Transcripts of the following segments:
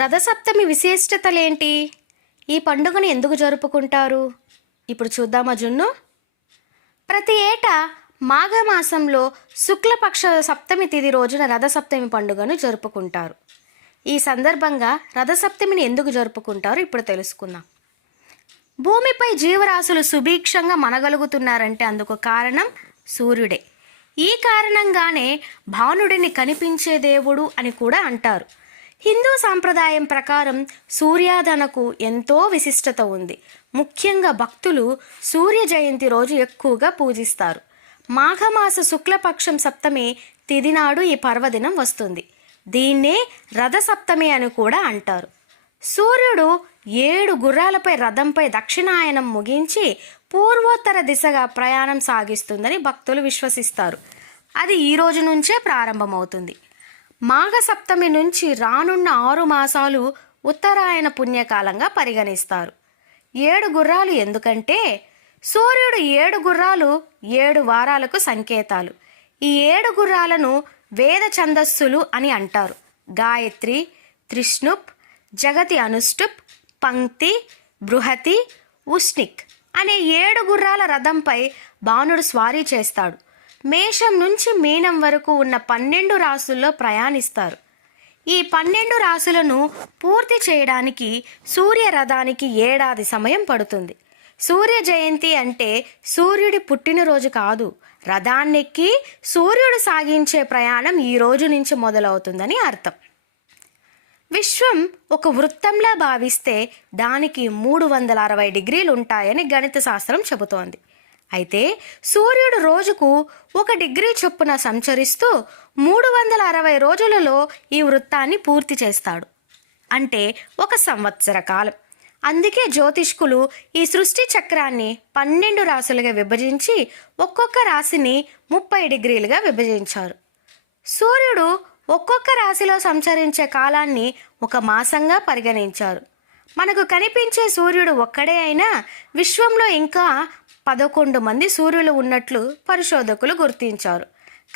రథసప్తమి విశిష్టతలేంటి? ఈ పండుగను ఎందుకు జరుపుకుంటారు? ఇప్పుడు చూద్దామా జున్ను. ప్రతి ఏటా మాఘమాసంలో శుక్లపక్ష సప్తమి తిథి రోజున రథసప్తమి పండుగను జరుపుకుంటారు. ఈ సందర్భంగా రథసప్తమిని ఎందుకు జరుపుకుంటారో ఇప్పుడు తెలుసుకుందాం. భూమిపై జీవరాశులు సుభిక్షంగా మనగలుగుతున్నారంటే అందుకు కారణం సూర్యుడే. ఈ కారణంగానే భానుడిని కనిపించే దేవుడు అని కూడా అంటారు. హిందూ సాంప్రదాయం ప్రకారం సూర్యారాధనకు ఎంతో విశిష్టత ఉంది. ముఖ్యంగా భక్తులు సూర్య జయంతి రోజు ఎక్కువగా పూజిస్తారు. మాఘమాస శుక్లపక్షం సప్తమి తిథి నాడు ఈ పర్వదినం వస్తుంది. దీన్నే రథసప్తమి అని కూడా అంటారు. సూర్యుడు 7 గుర్రాలపై రథంపై దక్షిణాయనం ముగించి పూర్వోత్తర దిశగా ప్రయాణం సాగిస్తుందని భక్తులు విశ్వసిస్తారు. అది ఈ రోజు నుంచే ప్రారంభమవుతుంది. మాఘ సప్తమి నుంచి రానున్న 6 మాసాలు ఉత్తరాయణ పుణ్యకాలంగా పరిగణిస్తారు. 7 గుర్రాలు ఎందుకంటే సూర్యుడు 7 గుర్రాలు 7 వారాలకు సంకేతాలు. ఈ 7 గుర్రాలను వేద ఛందస్సులు అని అంటారు. గాయత్రి, త్రిష్ణుప్, జగతి అనుష్టుప్, పంక్తి, బృహతి, ఉష్ణిక్ అనే 7 గుర్రాల రథంపై భానుడు స్వారీ చేస్తాడు. మేషం నుంచి మీనం వరకు ఉన్న 12 రాశుల్లో ప్రయాణిస్తారు. ఈ 12 రాశులను పూర్తి చేయడానికి సూర్య రథానికి ఏడాది సమయం పడుతుంది. సూర్య జయంతి అంటే సూర్యుడి పుట్టినరోజు కాదు, రథాన్నెక్కి సూర్యుడు సాగించే ప్రయాణం ఈ రోజు నుంచి మొదలవుతుందని అర్థం. విశ్వం ఒక వృత్తంలా భావిస్తే దానికి 360 డిగ్రీలు ఉంటాయని గణిత శాస్త్రం చెబుతోంది. అయితే సూర్యుడు రోజుకు 1 డిగ్రీ చొప్పున సంచరిస్తూ 360 రోజులలో ఈ వృత్తాన్ని పూర్తి చేస్తాడు. అంటే 1 సంవత్సర కాలం. అందుకే జ్యోతిష్కులు ఈ సృష్టి చక్రాన్ని 12 రాశులుగా విభజించి ఒక్కొక్క రాశిని 30 డిగ్రీలుగా విభజించారు. సూర్యుడు ఒక్కొక్క రాశిలో సంచరించే కాలాన్ని 1 మాసంగా పరిగణించారు. మనకు కనిపించే సూర్యుడు ఒక్కడే అయినా విశ్వంలో ఇంకా 11 మంది సూర్యులు ఉన్నట్లు పరిశోధకులు గుర్తించారు.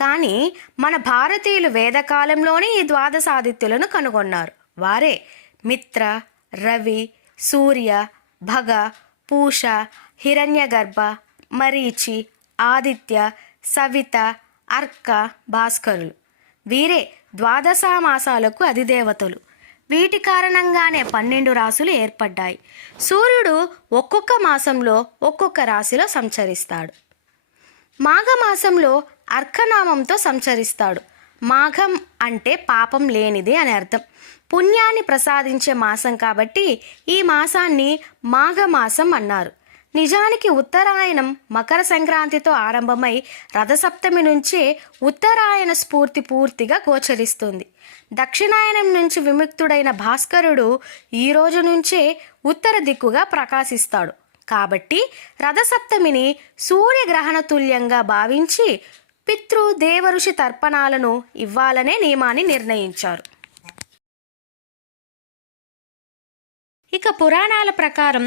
కానీ మన భారతీయులు వేదకాలంలోనే ఈ ద్వాదశాదిత్యులను కనుగొన్నారు. వారే మిత్ర, రవి, సూర్య, భగ, పూష, హిరణ్యగర్భ, మరీచి, ఆదిత్య, సవిత, అర్క, భాస్కరులు. వీరే ద్వాదశ మాసాలకు అధిదేవతలు. వీటి కారణంగానే 12 రాశులు ఏర్పడ్డాయి. సూర్యుడు ఒక్కొక్క మాసంలో ఒక్కొక్క రాశిలో సంచరిస్తాడు. మాఘమాసంలో అర్కనామంతో సంచరిస్తాడు. మాఘం అంటే పాపం లేనిది అని అర్థం. పుణ్యాన్ని ప్రసాదించే మాసం కాబట్టి ఈ మాసాన్ని మాఘమాసం అన్నారు. నిజానికి ఉత్తరాయణం మకర సంక్రాంతితో ఆరంభమై రథసప్తమి నుంచే ఉత్తరాయణ స్ఫూర్తి పూర్తిగా గోచరిస్తుంది. దక్షిణాయనం నుంచి విముక్తుడైన భాస్కరుడు ఈ రోజు నుంచే ఉత్తర దిక్కుగా ప్రకాశిస్తాడు. కాబట్టి రథసప్తమిని సూర్యగ్రహణ తుల్యంగా భావించి పితృ దేవఋషి తర్పణాలను ఇవ్వాలనే నియమాన్ని నిర్ణయించారు. ఇక పురాణాల ప్రకారం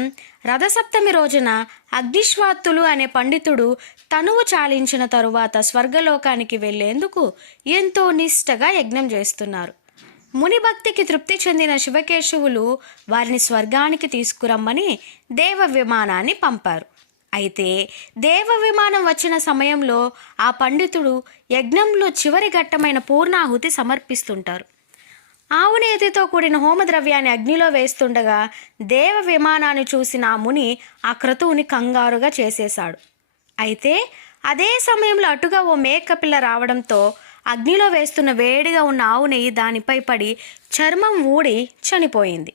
రథసప్తమి రోజున అగ్నిశ్వాత్తులు అనే పండితుడు తనువు చాలించిన తరువాత స్వర్గలోకానికి వెళ్లేందుకు ఎంతో నిష్టగా యజ్ఞం చేస్తున్నారు. ముని భక్తికి తృప్తి చెందిన శివకేశవులు వారిని స్వర్గానికి తీసుకురమ్మని దేవ విమానాన్ని పంపారు. అయితే దేవ విమానం వచ్చిన సమయంలో ఆ పండితుడు యజ్ఞంలో చివరి ఘట్టమైన పూర్ణాహుతి సమర్పిస్తుంటారు. ఆవునేతితో కూడిన హోమద్రవ్యాన్ని అగ్నిలో వేస్తుండగా దేవ విమానాన్ని చూసిన ఆ ముని ఆ క్రతువుని కంగారుగా చేసేశాడు. అయితే అదే సమయంలో అటుగా ఓ మేకపిల్ల రావడంతో అగ్నిలో వేస్తున్న వేడిగా ఉన్న ఆవు నెయ్యి దానిపై పడి చర్మం ఊడి చనిపోయింది.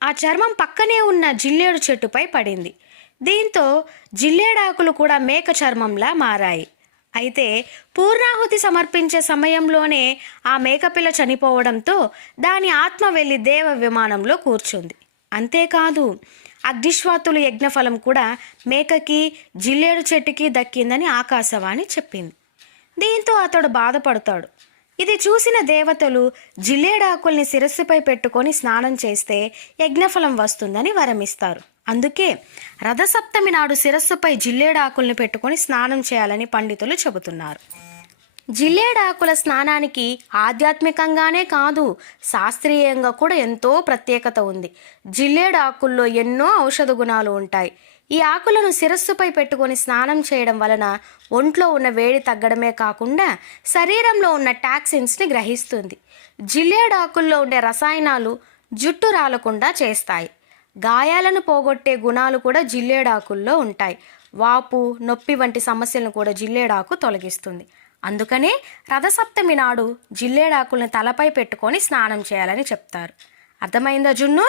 ఆ చర్మం పక్కనే ఉన్న జిల్లేడు చెట్టుపై పడింది. దీంతో జిల్లేడాకులు కూడా మేక చర్మంలా మారాయి. అయితే పూర్ణాహుతి సమర్పించే సమయంలోనే ఆ మేకపిల్ల చనిపోవడంతో దాని ఆత్మ వెళ్ళి దేవ విమానంలో కూర్చుంది. అంతేకాదు అగ్నిశ్వాతులు యజ్ఞఫలం కూడా మేకకి జిల్లేడు చెట్టుకి దక్కిందని ఆకాశవాణి చెప్పింది. దీంతో అతడు బాధపడతాడు. ఇది చూసిన దేవతలు జిల్లేడాకుల్ని శిరస్సుపై పెట్టుకొని స్నానం చేస్తే యజ్ఞఫలం వస్తుందని వరమిస్తారు. అందుకే రథసప్తమి నాడు శిరస్సుపై జిల్లేడాకుల్ని పెట్టుకొని స్నానం చేయాలని పండితులు చెబుతున్నారు. జిల్లేడాకుల స్నానానికి ఆధ్యాత్మికంగానే కాదు, శాస్త్రీయంగా కూడా ఎంతో ప్రత్యేకత ఉంది. జిల్లేడాకుల్లో ఎన్నో ఔషధ గుణాలు ఉంటాయి. ఈ ఆకులను శిరస్సుపై పెట్టుకొని స్నానం చేయడం వలన ఒంట్లో ఉన్న వేడి తగ్గడమే కాకుండా శరీరంలో ఉన్న టాక్సిన్స్ని గ్రహిస్తుంది. జిల్లేడాకుల్లో ఉండే రసాయనాలు జుట్టు రాలకుండా చేస్తాయి. గాయాలను పోగొట్టే గుణాలు కూడా జిల్లేడాకుల్లో ఉంటాయి. వాపు, నొప్పి వంటి సమస్యలను కూడా జిల్లేడాకు తొలగిస్తుంది. అందుకనే రథసప్తమి నాడు జిల్లేడాకుల్ని తలపై పెట్టుకొని స్నానం చేయాలని చెప్తారు. అర్థమైందా జున్ను?